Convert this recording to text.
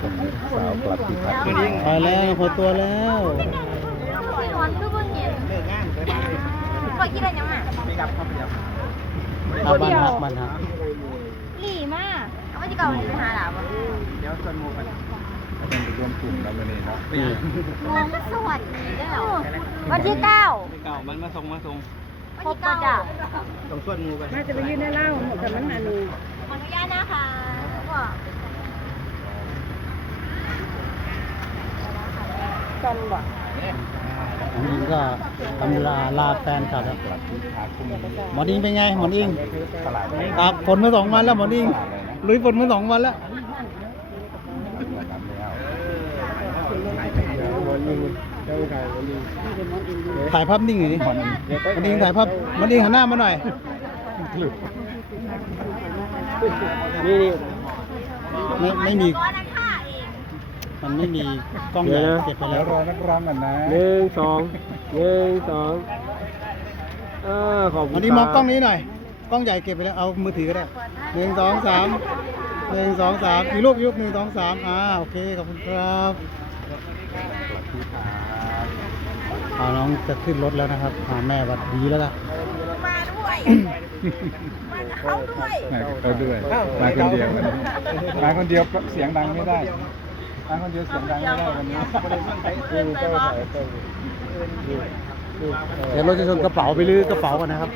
สาวกลับที่พักไปแล้วพอตัวแล้วไม่ร้อนคือเพิ่งเห็นเลิกงานไปไปพอกินอะไรยังอะไปกับครับเดียวเอาบ้านฮักบ้านฮักหลี่มากเอาไปที่เก่าเลยไปหาหลาบเดี๋ยวชวนหมูกันเป็นไปรวมกลุ่มกันวันนี้เนาะงงสวัสดีด้วยเหรอวันที่เก้าเก่ามันมาส่งมาส่งวันที่เก้าจ้ะต้องชวนมูกันน่จะไปยื่นให้เล่าหมดแต่มันอันนี้ขออนุญาตนะคะ กันบ่หมอนอิงก็ทำลาลาแฟนคลับครับกลับที่พักคุณหมอนอิงเป็นไงหมอนอิงตลาดไหนตากฝนมาสองวันแล้วหมอนอิงลุยฝนมาสองวันแล้ววันนี้เจ้าชายวันนี้ถ่ายภาพนิ่งหน่อยดิหมอนอิงถ่ายภาพหมอนอิงหันหน้ามาหน่อย นี่ไม่ไม่มี มันไม่มีกล้องใหญ่เก็บไปแล้แล้ววรอนักร้องก่อนนะหนึ่งสองหนึ่งสองอ่าขอบหมคุอณนอิงมองกล้องนี้หน่อย กล้องใหญ่เก็บไปแล้ว เอามือถือก็ได้หนึ่งสองสามหนึ่งสองสามอีกรูปอีกรูปหนึ่งสองสามอ่าโอเคขอบคุณครับเอาน้องจะขึ้นรถแล้วนะครับหาแม่บัดดีแล้วล่ะ มาด้วยมากับเขาด้วย มาเขาด้วย มาคนเดียววันนี้มาคนเดียวเสียงดังไม่ได้ มาคนเดียวเสียงดังไม่ได้วันนี้เดินไปบอกเดี๋ยวเราจะชนกระเป๋าไปลื้อกระเป๋ากันนะครับ